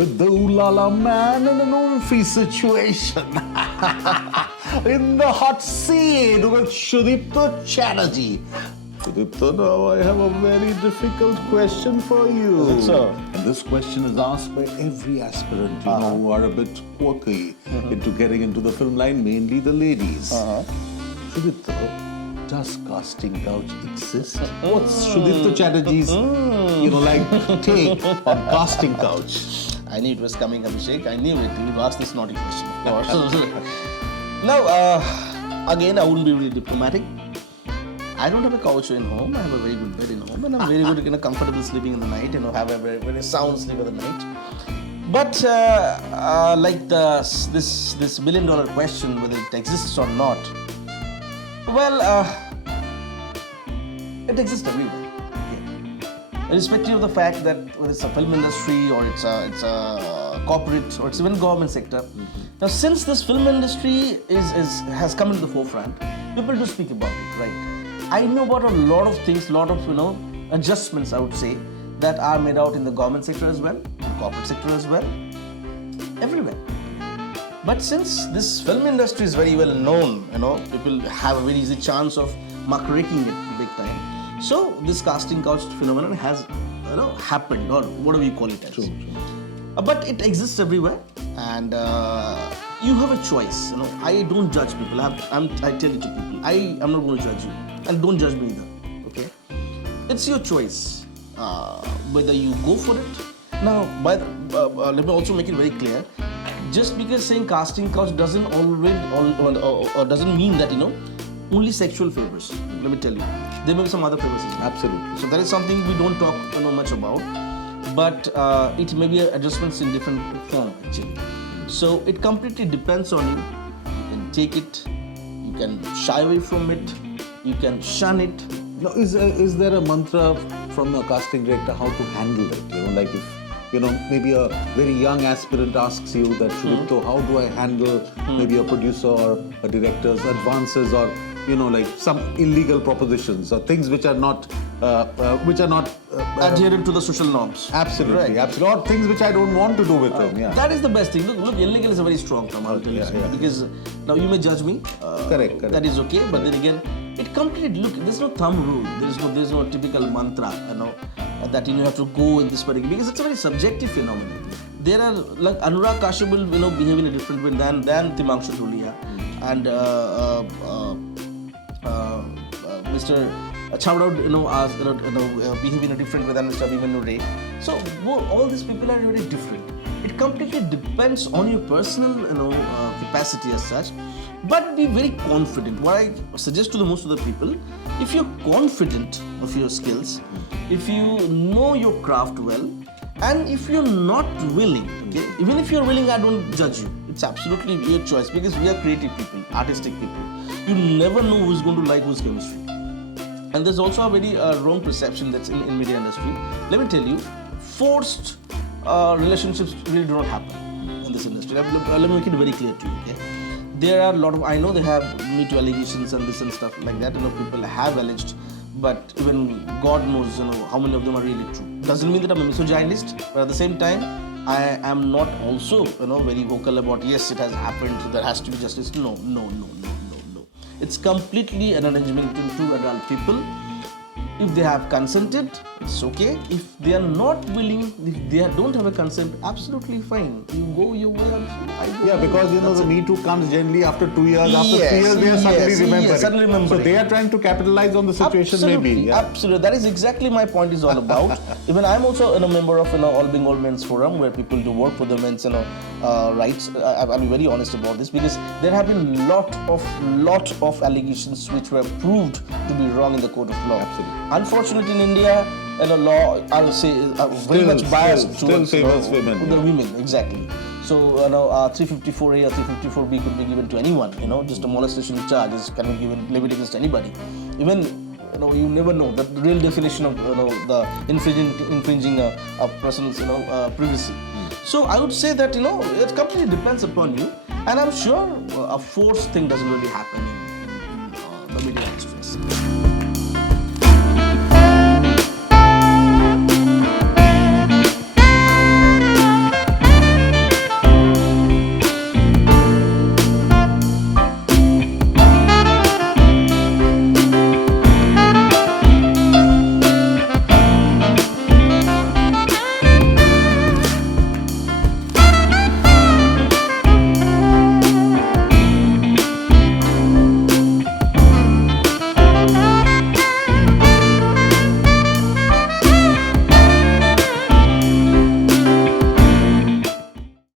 with the ooh la la man in an oofy situation. In the hot seat with Shudipto Chatterjee. Shudipto, now I have a very difficult question for you. Is it so? And this question is asked by every aspirant, who are a bit quirky into getting into the film line, mainly the ladies. Shudipto, does casting couch exist? What's Shudipto Chatterjee's, take on casting couch? I knew it was coming, Abhishek. I knew it. You asked this naughty question, of course. Now, again, I wouldn't be really diplomatic. I don't have a couch in home. I have a very good bed in home, and I'm very good at comfortable sleeping in the night. Have a very, very sound sleep in the night. But this $1 million question, whether it exists or not, well, it exists everywhere. Okay. Irrespective of the fact that whether it's a film industry or it's a corporate or it's even government sector. Now, since this film industry has come into the forefront, people do speak about it, right? I know about a lot of things, adjustments, I would say, that are made out in the government sector as well, the corporate sector as well, everywhere. But since this film industry is very well known, people have a very easy chance of muckraking it big time. So this casting couch phenomenon has, happened, or whatever you call it as. True. But it exists everywhere, and you have a choice. I don't judge people. I tell it to people. I am not going to judge you, and don't judge me either. Okay, it's your choice whether you go for it. Now, let me also make it very clear. Just because saying casting couch doesn't doesn't mean that only sexual favors. Let me tell you, there may be some other favors as well. Absolutely. So that is something we don't talk much about, but it may be adjustments in different form actually. So it completely depends on you. You can take it, you can shy away from it, you can shun it. Now, is there a mantra from a casting director how to handle it? Like if maybe a very young aspirant asks you that, Shudipto, how do I handle maybe a producer or a director's advances or some illegal propositions or things which are not adherent to the social norms. Absolutely, right. Absolutely. Or things which I don't want to do with them. Yeah. That is the best thing. Look, illegal is a very strong term. I'll tell you because now you may judge me. Correct. That is okay, but then again, it completely there's no thumb rule. There's no typical mantra. That you have to go in this particular, because it's a very subjective phenomenon. There are like Anurag Kashyap will behave in a different way than Timanshu Dhulia, and Mr. Chavda behave in a different way than Mr. Abhimanyu Ray. So all these people are very different. It completely depends on your personal capacity as such. But be very confident. What I suggest to the most of the people, if you're confident of your skills, if you know your craft well, and if you're not willing, okay, even if you're willing, I don't judge you. It's absolutely your choice, because we are creative people, artistic people. You never know who's going to like whose chemistry. And there's also a very wrong perception that's in media industry. Let me tell you, forced relationships really do not happen in this industry. Let me make it very clear to you, okay? There are a lot of, I know they have Me Too allegations and this and stuff like that, people have alleged, but even God knows, how many of them are really true. Doesn't mean that I'm a misogynist, but at the same time, I am not also, very vocal about, yes, it has happened, so there has to be justice. No. It's completely an arrangement between two adult people. If they have consented, it's okay. If they are not willing, if they don't have a consent, absolutely fine. You go your way, I go. Yeah, because the Me Too comes generally after 2 years. After 3 years, they are suddenly remembering. So they are trying to capitalize on the situation, absolutely, maybe. Yeah. Absolutely. That is exactly my point is all about. Even I'm also a member of All Being All Men's Forum, where people do work for the men's rights. I'll be very honest about this, because there have been lot of allegations which were proved to be wrong in the court of law. Absolutely. Unfortunately, in India, law, I would say, very much biased towards women. The women, exactly. So, 354A or 354B could be given to anyone. Just a molestation charge can be levied against anybody. Even you never know the real definition of the infringing a person's privacy. So I would say that it completely depends upon you, and I'm sure a forced thing doesn't really happen